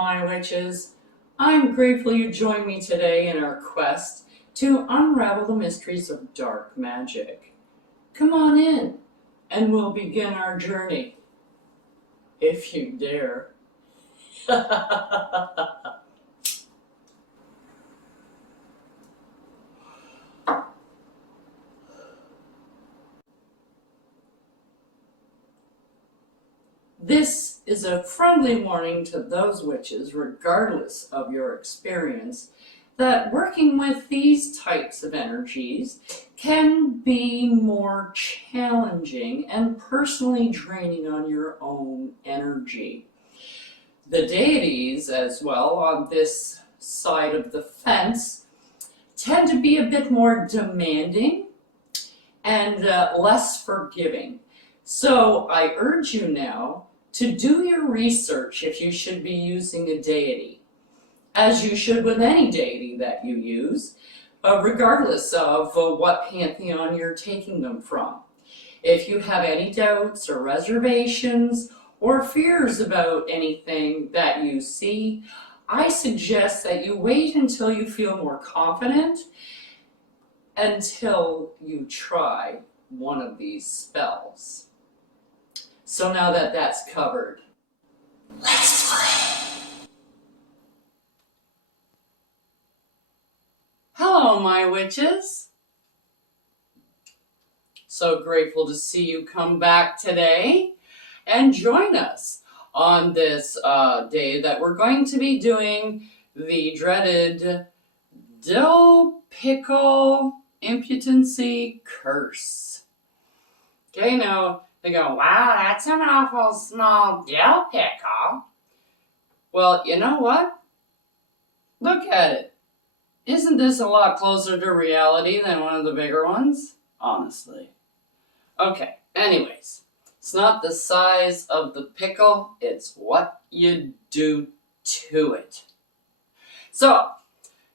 my witches. I'm grateful you joined me today in our quest to unravel the mysteries of dark magic. Come on in, and we'll begin our journey, if you dare. This is a friendly warning to those witches, regardless of your experience, that working with these types of energies can be more challenging and personally draining on your own energy. The deities, as well, on this side of the fence, tend to be a bit more demanding and less forgiving. So I urge you now to do your research if you should be using a deity, as you should with any deity that you use, regardless of what pantheon you're taking them from. If you have any doubts or reservations or fears about anything that you see, I suggest that you wait until you feel more confident until you try one of these spells. So now that that's covered, let's play. Hello, my witches. So grateful to see you come back today and join us on this day that we're going to be doing the dreaded Dill, Pickle, Impotency curse. Okay, now they go, wow, that's an awful small dill pickle. Well, you know what? Look at it. Isn't this a lot closer to reality than one of the bigger ones? Honestly. Okay, anyways, it's not the size of the pickle, it's what you do to it. So,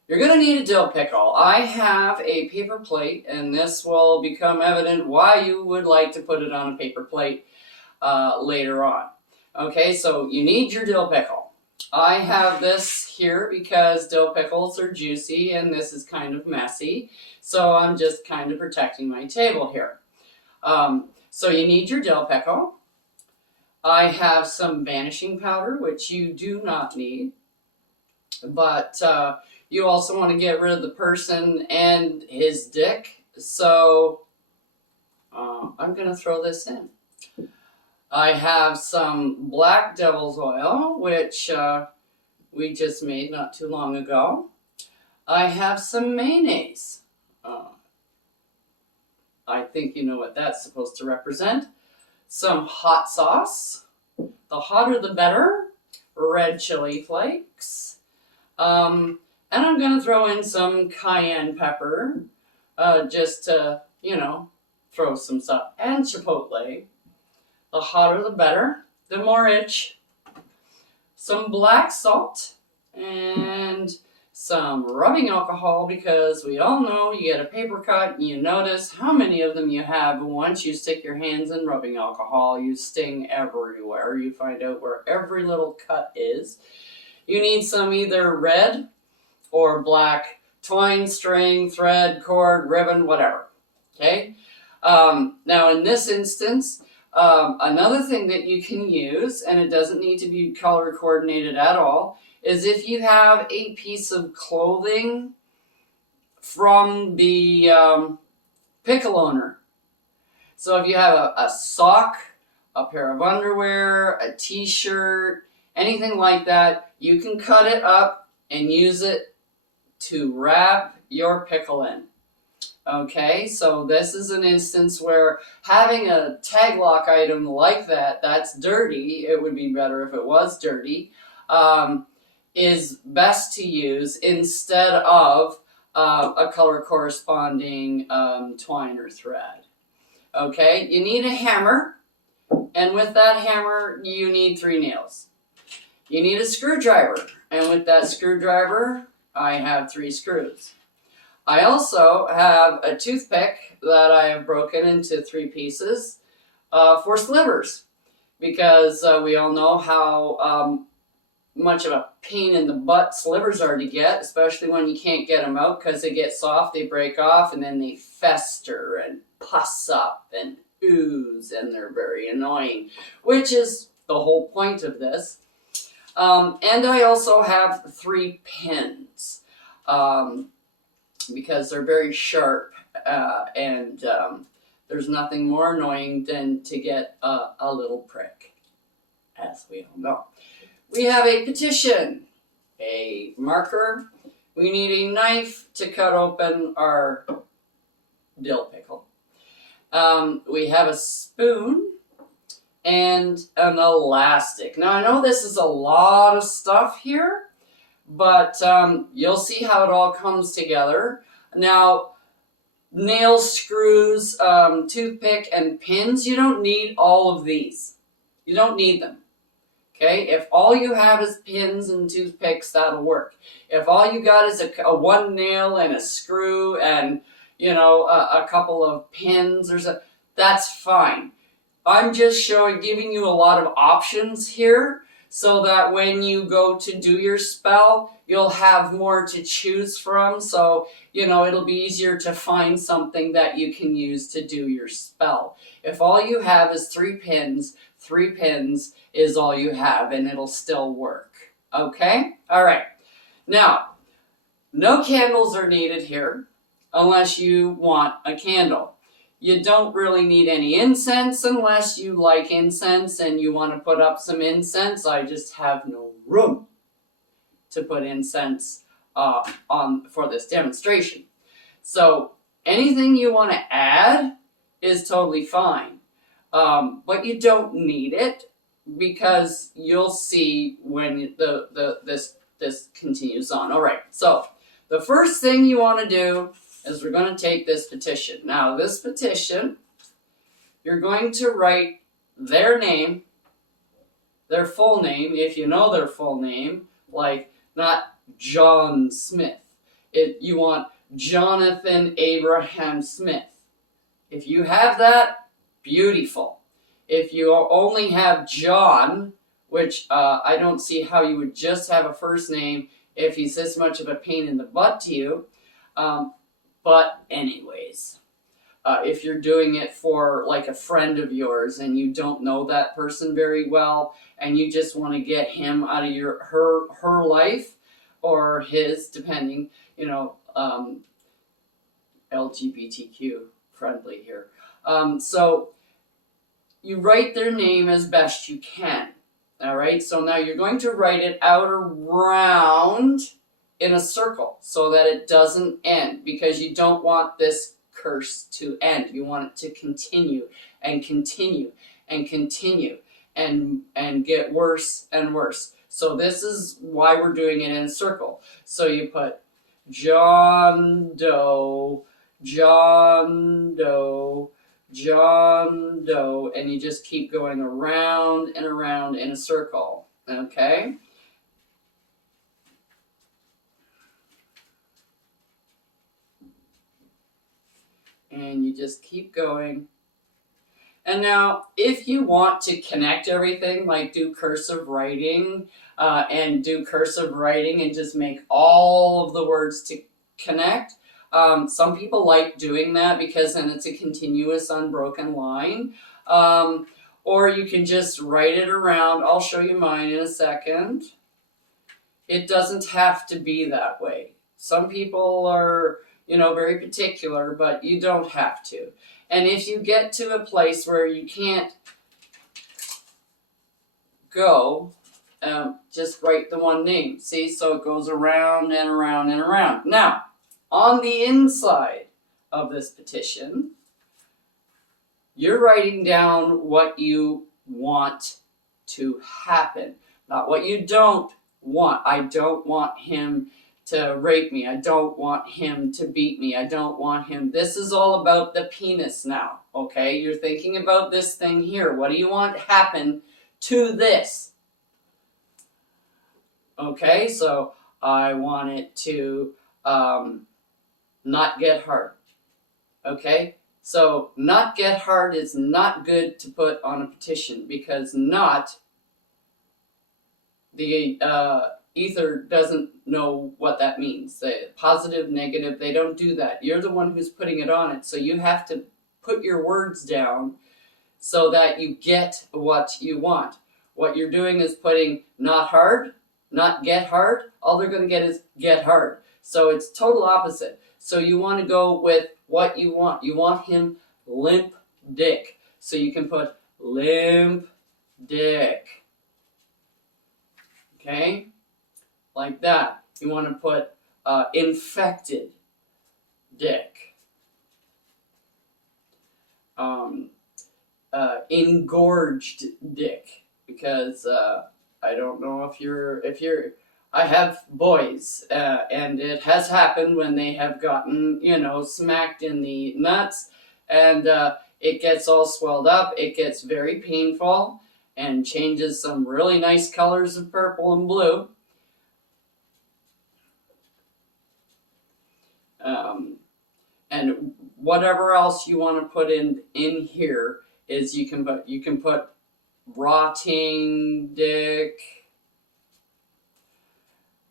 you're going to need a dill pickle. I have a paper plate, and this will become evident why you would like to put it on a paper plate later on. Okay, so you need your dill pickle. I have this here because dill pickles are juicy and this is kind of messy, so I'm just kind of protecting my table here. So you need your dill pickle. I have some vanishing powder, which you do not need, but you also want to get rid of the person and his dick, so I'm going to throw this in. I have some black devil's oil, which we just made not too long ago. I have some mayonnaise. I think you know what that's supposed to represent. Some hot sauce. The hotter the better. Red chili flakes. And I'm going to throw in some cayenne pepper, just to, throw some stuff. And chipotle. The hotter the better, the more itch. Some black salt and some rubbing alcohol, because we all know you get a paper cut and you notice how many of them you have. Once you stick your hands in rubbing alcohol, you sting everywhere. You find out where every little cut is. You need some either red or black twine, string, thread, cord, ribbon, whatever. Okay? Now in this instance, another thing that you can use, and it doesn't need to be color coordinated at all, is if you have a piece of clothing from the pickle owner. So if you have a sock, a pair of underwear, a t-shirt, anything like that, you can cut it up and use it to wrap your pickle in. Okay, so this is an instance where having a tag lock item like that, that's dirty, it would be better if it was dirty, is best to use instead of a color corresponding twine or thread. Okay, you need a hammer, and with that hammer you need 3 nails. You need a screwdriver, and with that screwdriver I have 3 screws. I also have a toothpick that I have broken into 3 pieces for slivers, because we all know how much of a pain in the butt slivers are to get, especially when you can't get them out because they get soft, they break off, and then they fester and pus up and ooze, and they're very annoying, which is the whole point of this. And I also have 3 pins because they're very sharp, and there's nothing more annoying than to get a little prick, as we all know. We have a petition, a marker. We need a knife to cut open our dill pickle. We have a spoon and an elastic. Now, I know this is a lot of stuff here, but you'll see how it all comes together. Now, nails, screws, toothpick, and pins, you don't need all of these. You don't need them. Okay, if all you have is pins and toothpicks, that'll work. If all you got is a 1 nail and a screw and, you know, a couple of pins or so, that's fine. I'm just giving you a lot of options here so that when you go to do your spell, you'll have more to choose from. So, you know, it'll be easier to find something that you can use to do your spell. If all you have is 3 pins, 3 pins is all you have, and it'll still work. Okay? All right. Now, no candles are needed here unless you want a candle. You don't really need any incense unless you like incense and you want to put up some incense. I just have no room to put incense on for this demonstration. So anything you want to add is totally fine. But you don't need it because you'll see when this continues on. All right, so the first thing you want to do is we're going to take this petition. Now, this petition, you're going to write their name, their full name, if you know their full name, like not John Smith. You want Jonathan Abraham Smith. If you have that, beautiful. If you only have John, which I don't see how you would just have a first name if he's this much of a pain in the butt to you. But anyways, if you're doing it for like a friend of yours and you don't know that person very well and you just want to get him out of her life or his, depending, you know, LGBTQ friendly here. So you write their name as best you can. All right, so now you're going to write it out around in a circle so that it doesn't end, because you don't want this curse to end. You want it to continue and continue and continue and get worse and worse. So this is why we're doing it in a circle. So you put John Doe, John Doe, John Doe, and you just keep going around and around in a circle, okay? And you just keep going. And now, if you want to connect everything, like do cursive writing, and just make all of the words to connect, some people like doing that because then it's a continuous unbroken line. Or you can just write it around. I'll show you mine in a second. It doesn't have to be that way. Some people are, you know, very particular, but you don't have to. And if you get to a place where you can't go, just write the one name. See, so it goes around and around and around. Now, on the inside of this petition, you're writing down what you want to happen, not what you don't want. I don't want him to rape me. I don't want him to beat me. I don't want him. This is all about the penis now, okay? You're thinking about this thing here. What do you want to happen to this? Okay, so I want it to not get hard. Okay, so not get hard is not good to put on a petition because not the ether doesn't know what that means. Positive, negative, they don't do that. You're the one who's putting it on it, so you have to put your words down so that you get what you want. What you're doing is putting not hard, not get hard. All they're going to get is get hard. So it's total opposite. So you want to go with what you want. You want him limp dick. So you can put limp dick. Okay? Like that. You want to put infected dick. Engorged dick. Because I don't know if you're I have boys, and it has happened when they have gotten, smacked in the nuts, and it gets all swelled up. It gets very painful and changes some really nice colors of purple and blue. And whatever else you want to put in here is you can put rotting dick,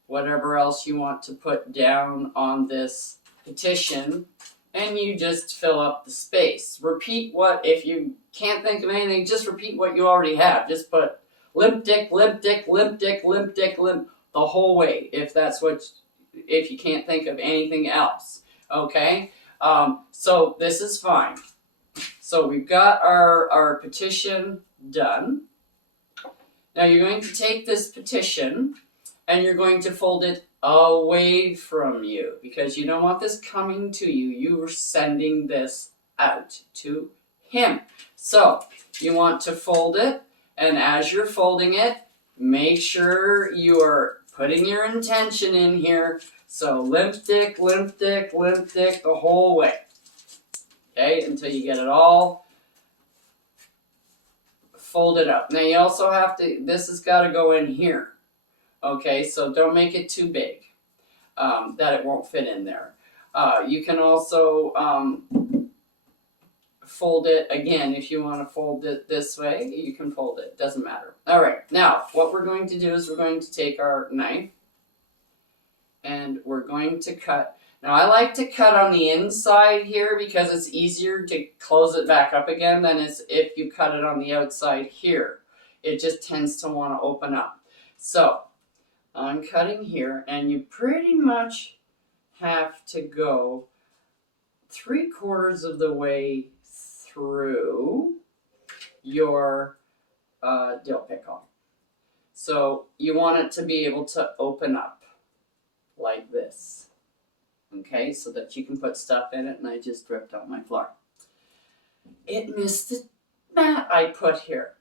whatever else you want to put down on this petition, and you just fill up the space. Repeat if you can't think of anything, just repeat what you already have. Just put limp dick, limp dick, limp dick, limp dick, limp, the whole way, if you can't think of anything else. Okay? So this is fine. So we've got our petition done. Now you're going to take this petition and you're going to fold it away from you because you don't want this coming to you. You are sending this out to him. So you want to fold it, and as you're folding it, make sure you are putting your intention in here. So limp dick, limp dick, limp dick the whole way. Okay, until you get it all folded up. Now you also have to, this has got to go in here. Okay, so don't make it too big, that it won't fit in there. You can also fold it again. If you want to fold it this way, you can fold it. Doesn't matter. All right, now what we're going to do is we're going to take our knife and we're going to cut. Now I like to cut on the inside here because it's easier to close it back up again than if you cut it on the outside here. It just tends to want to open up. So I'm cutting here, and you pretty much have to go 3/4 of the way through your dill pickle. So you want it to be able to open up like this. Okay, so that you can put stuff in it, and I just dripped on my floor. It missed the mat I put here.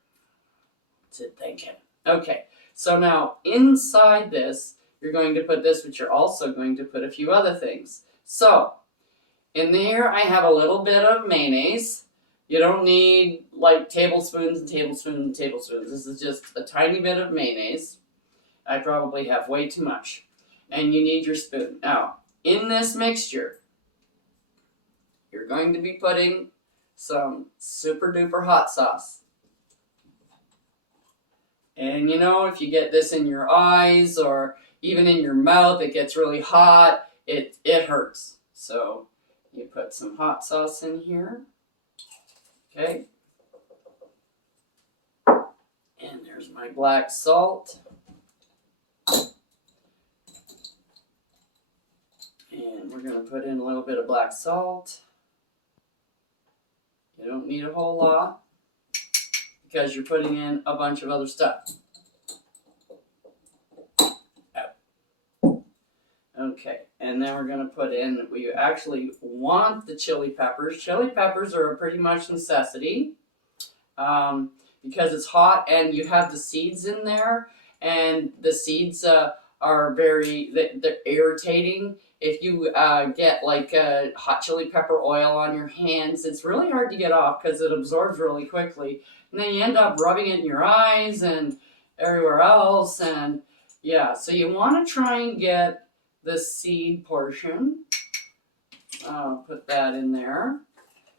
What's it thinking? Okay, so now inside this, you're going to put this, but you're also going to put a few other things. So in there, I have a little bit of mayonnaise. You don't need like tablespoons and tablespoons and tablespoons. This is just a tiny bit of mayonnaise. I probably have way too much. And you need your spoon. Now, in this mixture, you're going to be putting some super duper hot sauce. And if you get this in your eyes or even in your mouth, it gets really hot, it hurts. So you put some hot sauce in here. Okay. And there's my black salt. And we're going to put in a little bit of black salt. You don't need a whole lot because you're putting in a bunch of other stuff. Okay, and then we're going to put in, we actually want the chili peppers. Chili peppers are a pretty much necessity because it's hot and you have the seeds in there, and the seeds are they're irritating. If you get like hot chili pepper oil on your hands, it's really hard to get off because it absorbs really quickly. And then you end up rubbing it in your eyes and everywhere else. And yeah, so you want to try and get the seed portion. Put that in there.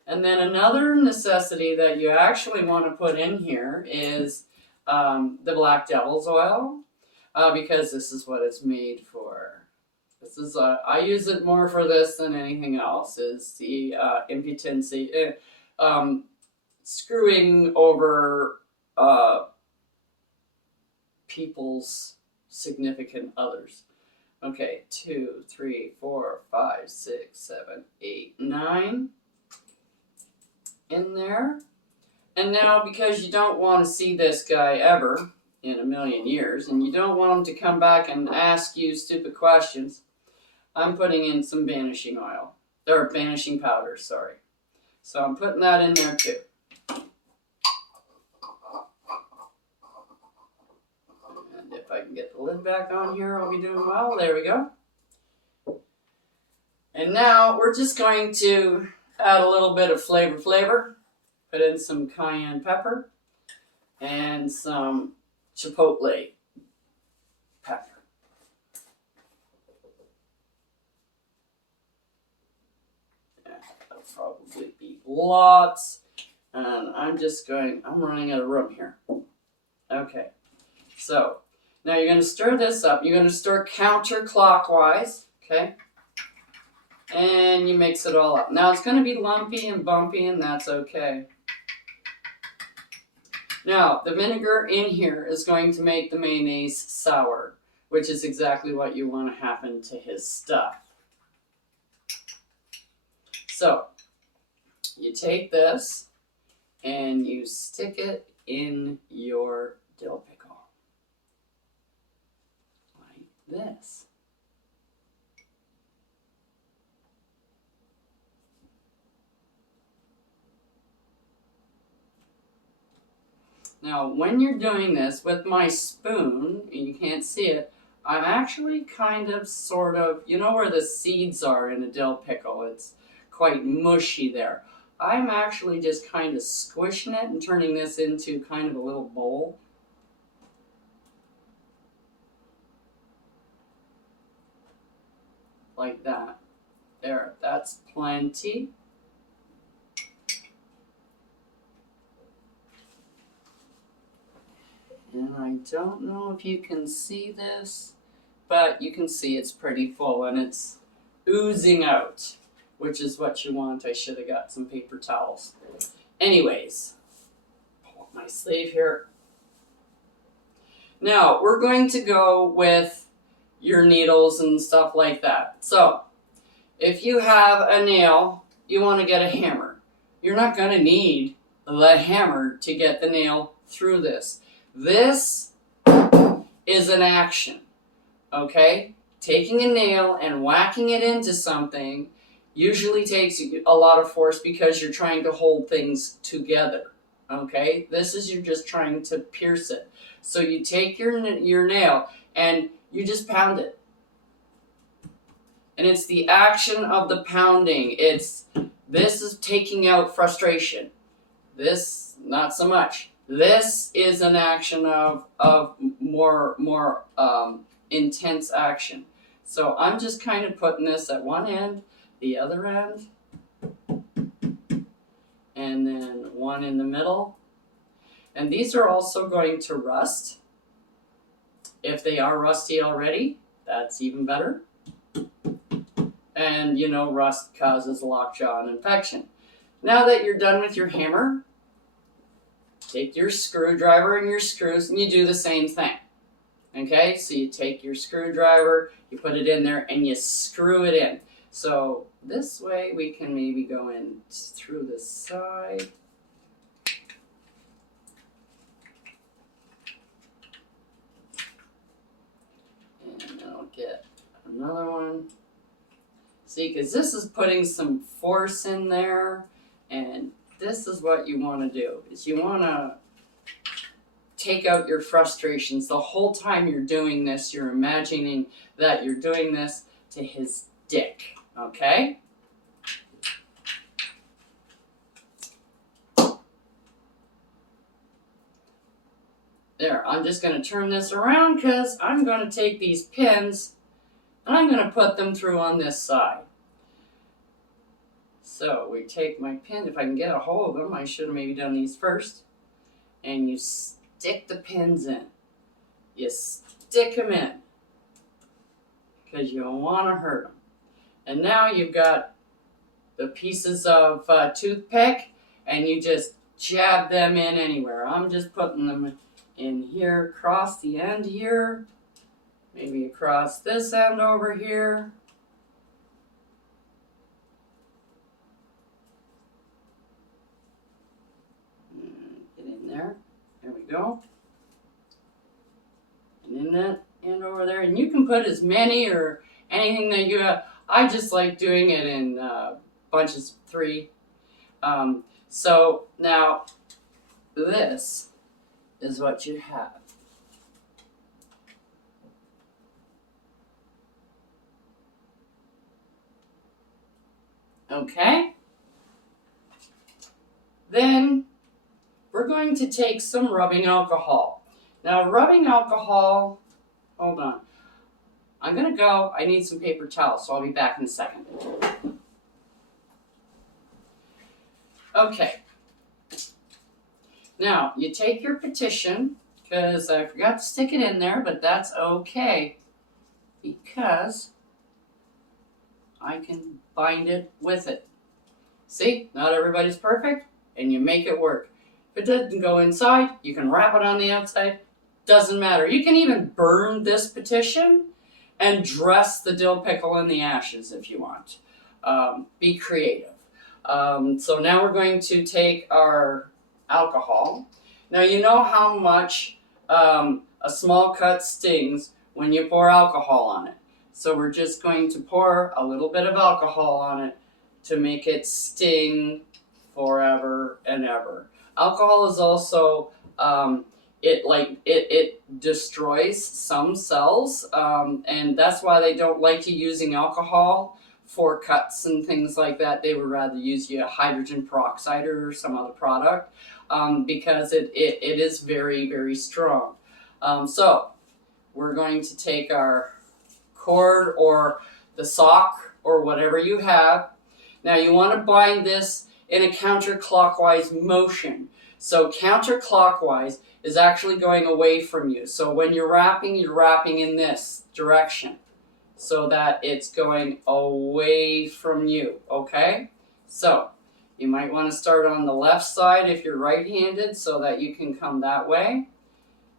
And then another necessity that you actually want to put in here is the black devil's oil. because this is what it's made for. This is I use it more for this than anything else. Is the impotency, screwing over people's significant others. Okay, 2, 3, 4, 5, 6, 7, 8, 9 in there. And now, because you don't want to see this guy ever in a million years, and you don't want him to come back and ask you stupid questions, I'm putting in some vanishing oil. Or vanishing powder, sorry. So I'm putting that in there too. And if I can get the lid back on here, I'll be doing well. There we go. And now we're just going to add a little bit of flavor. Put in some cayenne pepper and some chipotle pepper. Yeah, that'll probably be lots. And I'm running out of room here. Okay, so now you're going to stir this up. You're going to stir counterclockwise, okay? And you mix it all up. Now it's going to be lumpy and bumpy, and that's okay. Now, the vinegar in here is going to make the mayonnaise sour, which is exactly what you want to happen to his stuff. So, you take this and you stick it in your dill pickle. Like this. Now, when you're doing this with my spoon, and you can't see it, I'm actually kind of, sort of, you know where the seeds are in a dill pickle? It's quite mushy there. I'm actually just kind of squishing it and turning this into kind of a little bowl. Like that. There, that's plenty. And I don't know if you can see this, but you can see it's pretty full and it's oozing out, which is what you want. I should have got some paper towels. Anyways, pull up my sleeve here. Now, we're going to go with your needles and stuff like that. So, if you have a nail, you want to get a hammer. You're not going to need the hammer to get the nail through this. This is an action, okay? Taking a nail and whacking it into something usually takes a lot of force because you're trying to hold things together, okay? This is you're just trying to pierce it. So you take your nail and you just pound it. And it's the action of the pounding. This is taking out frustration. This, not so much. This is an action of more intense action. So I'm just kind of putting this at one end, the other end, and then one in the middle. And these are also going to rust. If they are rusty already, that's even better. And you know, rust causes lockjaw and infection. Now that you're done with your hammer, take your screwdriver and your screws and you do the same thing. Okay, so you take your screwdriver, you put it in there and you screw it in. So this way we can maybe go in through the side. And I'll get another one. See, because this is putting some force in there, and this is what you want to do, is you want to take out your frustrations. The whole time you're doing this, you're imagining that you're doing this to his dick, okay? There, I'm just going to turn this around because I'm going to take these pins and I'm going to put them through on this side. So we take my pin, if I can get a hold of them, I should have maybe done these first. And you stick the pins in. You stick stick them in because you don't want to hurt them. And now you've got the pieces of toothpick, and you just jab them in anywhere. I'm just putting them in here, across the end here, maybe across this end over here. Get in there. There we go. And in that end over there. And you can put as many or anything that you have. I just like doing it in bunches of 3. So now this is what you have. Okay? Then we're going to take some rubbing alcohol. Now rubbing alcohol, hold on. I'm going to go. I need some paper towels, so I'll be back in a second. Okay. Now, you take your petition, because I forgot to stick it in there, but that's okay, because I can bind it with it. See, not everybody's perfect, and you make it work. If it doesn't go inside, you can wrap it on the outside. Doesn't matter. You can even burn this petition and dress the dill pickle in the ashes if you want. Be creative. So now we're going to take our alcohol. Now you know how much a small cut stings when you pour alcohol on it. So we're just going to pour a little bit of alcohol on it to make it sting forever and ever. Alcohol is also it destroys some cells, and that's why they don't like you using alcohol for cuts and things like that. They would rather use hydrogen peroxide or some other product because it is very, very strong. So we're going to take our cord or the sock or whatever you have. Now you want to bind this in a counterclockwise motion. So counterclockwise is actually going away from you. So when you're wrapping in this direction so that it's going away from you, okay? So you might want to start on the left side if you're right-handed so that you can come that way.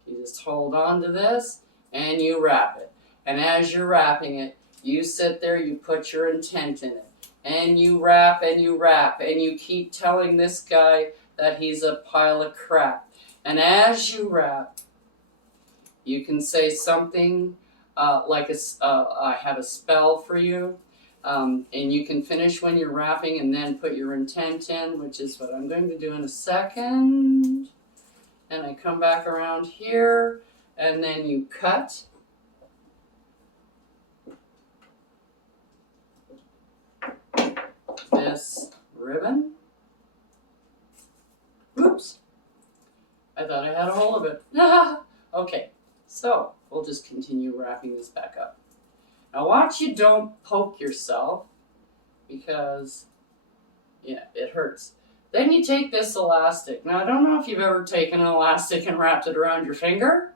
You just hold on to this and you wrap it. And as you're wrapping it, you sit there, you put your intent in it. And you wrap and you wrap and you keep telling this guy that he's a pile of crap. And as you wrap, you can say something like I have a spell for you. And you can finish when you're wrapping and then put your intent in, which is what I'm going to do in a second. And I come back around here and then you cut. This ribbon. Oops. I thought I had a hold of it. Okay, so we'll just continue wrapping this back up. Now watch you don't poke yourself because, yeah, it hurts. Then you take this elastic. Now I don't know if you've ever taken an elastic and wrapped it around your finger.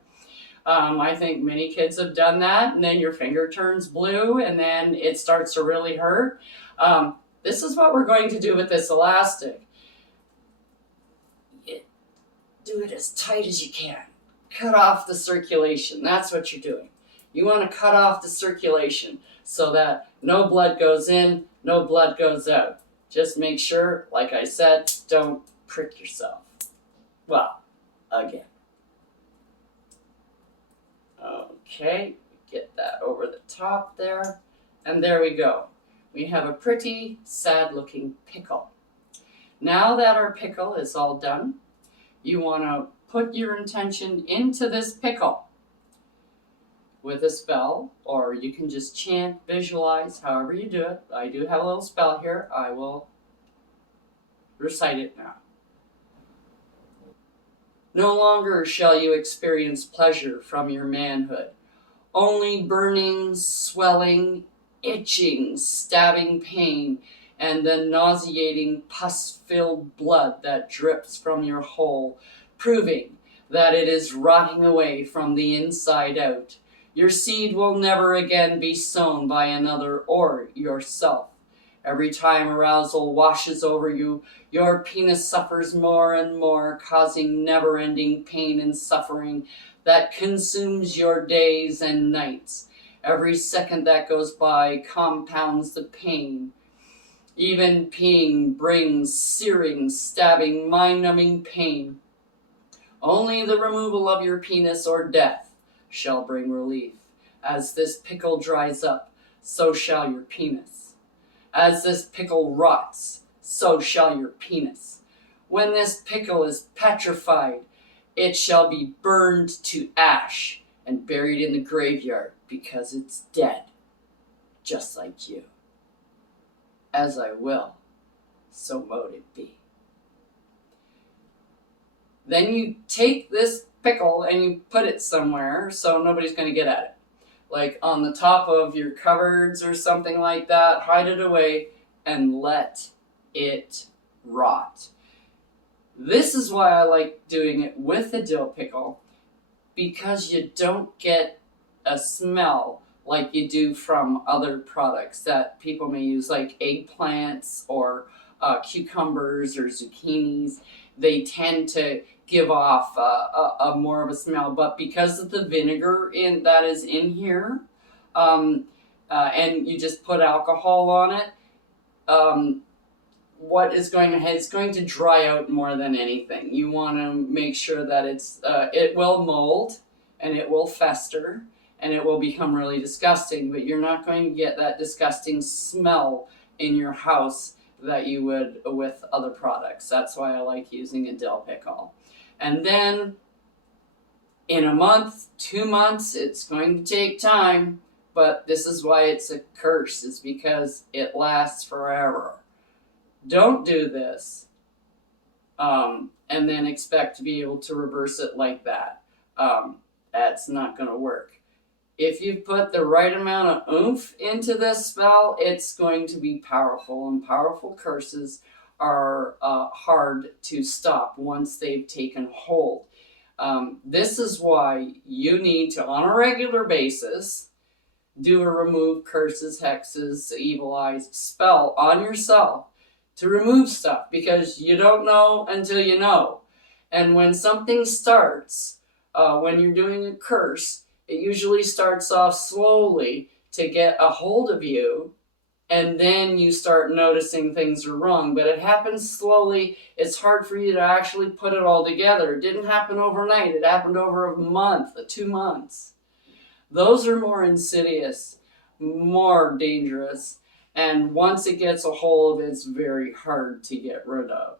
I think many kids have done that, and then your finger turns blue and then it starts to really hurt. This is what we're going to do with this elastic. Do it as tight as you can. Cut off the circulation. That's what you're doing. You want to cut off the circulation so that no blood goes in, no blood goes out. Just make sure, like I said, don't prick yourself. Well, again. Okay, get that over the top there. And there we go. We have a pretty sad looking pickle. Now that our pickle is all done, you want to put your intention into this pickle with a spell, or you can just chant, visualize, however you do it. I do have a little spell here. I will recite it now. No longer shall you experience pleasure from your manhood. Only burning, swelling, itching, stabbing pain, and the nauseating pus-filled blood that drips from your hole, proving that it is rotting away from the inside out. Your seed will never again be sown by another or yourself. Every time arousal washes over you, your penis suffers more and more, causing never-ending pain and suffering that consumes your days and nights. Every second that goes by compounds the pain. Even peeing brings searing, stabbing, mind-numbing pain. Only the removal of your penis or death shall bring relief. As this pickle dries up, so shall your penis. As this pickle rots, so shall your penis. When this pickle is petrified, it shall be burned to ash and buried in the graveyard because it's dead, just like you. As I will, so mote it be. Then you take this pickle and you put it somewhere so nobody's going to get at it. Like on the top of your cupboards or something like that. Hide it away and let it rot. This is why I like doing it with a dill pickle, because you don't get a smell like you do from other products that people may use, like eggplants or cucumbers or zucchinis. They tend to give off a more of a smell, but because of the vinegar that is in here, and you just put alcohol on it, what is going to it's going to dry out more than anything. You want to make sure that it will mold and it will fester and it will become really disgusting, but you're not going to get that disgusting smell in your house that you would with other products. That's why I like using a dill pickle. And then in a month, 2 months, it's going to take time, but this is why it's a curse, is because it lasts forever. Don't do this and then expect to be able to reverse it like that. That's not going to work. If you put the right amount of oomph into this spell, it's going to be powerful, and powerful curses are hard to stop once they've taken hold. This is why you need to, on a regular basis, do a remove curses, hexes, evil eyes spell on yourself to remove stuff, because you don't know until you know. And when something starts, when you're doing a curse, it usually starts off slowly to get a hold of you, and then you start noticing things are wrong. But it happens slowly. It's hard for you to actually put it all together. It didn't happen overnight. It happened over a month, 2 months. Those are more insidious, more dangerous, and once it gets a hold, it's very hard to get rid of.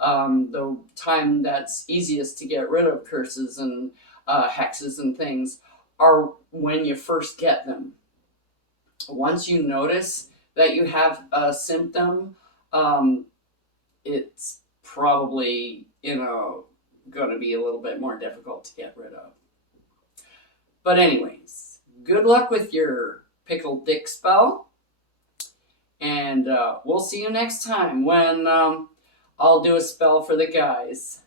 The time that's easiest to get rid of curses and hexes and things are when you first get them. Once you notice that you have a symptom, it's probably, going to be a little bit more difficult to get rid of. But anyways, good luck with your pickle dick spell. And we'll see you next time when I'll do a spell for the guys.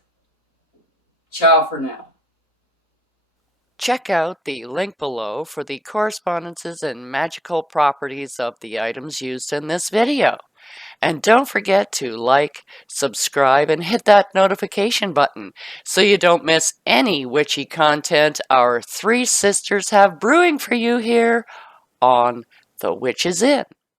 Ciao for now. Check out the link below for the correspondences and magical properties of the items used in this video. And don't forget to like, subscribe, and hit that notification button so you don't miss any witchy content our three sisters have brewing for you here on The Witch's Inn.